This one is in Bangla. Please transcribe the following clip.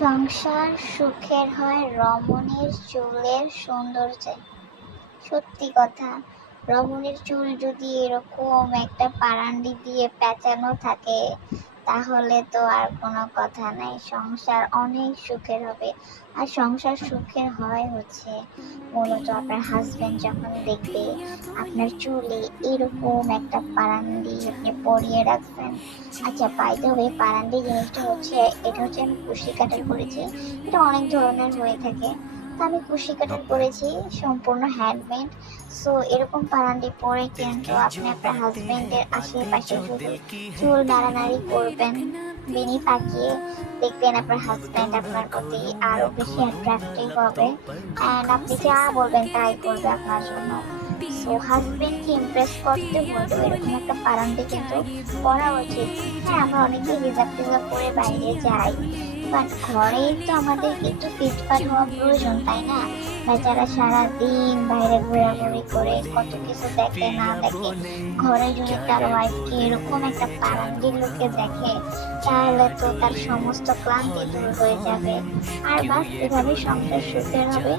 সংসার সুখের হয় রমণীর চুলের সৌন্দর্যে। সত্যি কথা, রমণীর চুল যদি এরকম একটা পারান্ডি দিয়ে পেঁচানো থাকে তাহলে তো আর কোনো কথা নাই, সংসার অনেক সুখের হবে। আর সংসার সুখের হয় হচ্ছে মূলত আপনার হাজবেন্ড যখন দেখবে আপনার চুলে এরকম একটা পারান্ডি আপনি পরিয়ে রাখছেন। আচ্ছা, বাই দ্য ওয়ে, পারান্ডি জিনিসটা হচ্ছে, এটা হচ্ছে আমি কুশি কাটার করেছি। এটা অনেক ধরনের হয়ে থাকে, তো আমি কুশি কাটার করেছি, সম্পূর্ণ হ্যান্ডমেড। সো এরকম পারান্ডি পরে কিন্তু আপনি আপনার হাজবেন্ডের আশেপাশে শুধু চুল নাড়ানাড়ি করবেন, বেনি পাকিয়ে, দেখবেন আপনার হাজবেন্ড আপনার প্রতি আরো বেশি অ্যাট্রাক্টিভ হবে অ্যান্ড আপনি যা বলবেন তাই করবে আপনার জন্য। সো হাজবেন্ডকে ইমপ্রেস করতে হলেও এরকম একটা পারান্ডি কিন্তু পরা উচিত। হ্যাঁ, আমরা অনেকেই হিজাব টিজাব পরে বাইরে যাই, বাট ঘরেই তো আমাদের একটু ফিটফাট হওয়া প্রয়োজন, তাই না? বেচারা সারাদিন বাইরে ঘোরাঘুরি করে কত কিছু দেখে না দেখে, ঘরে যদি তার ওয়াইফকে এরকম একটা পারান্ডির লোকে দেখে তাহলে তো তার সমস্ত ক্লান্তি দূর হয়ে যাবে। আর বাস এভাবে সংসার সুখের হবে।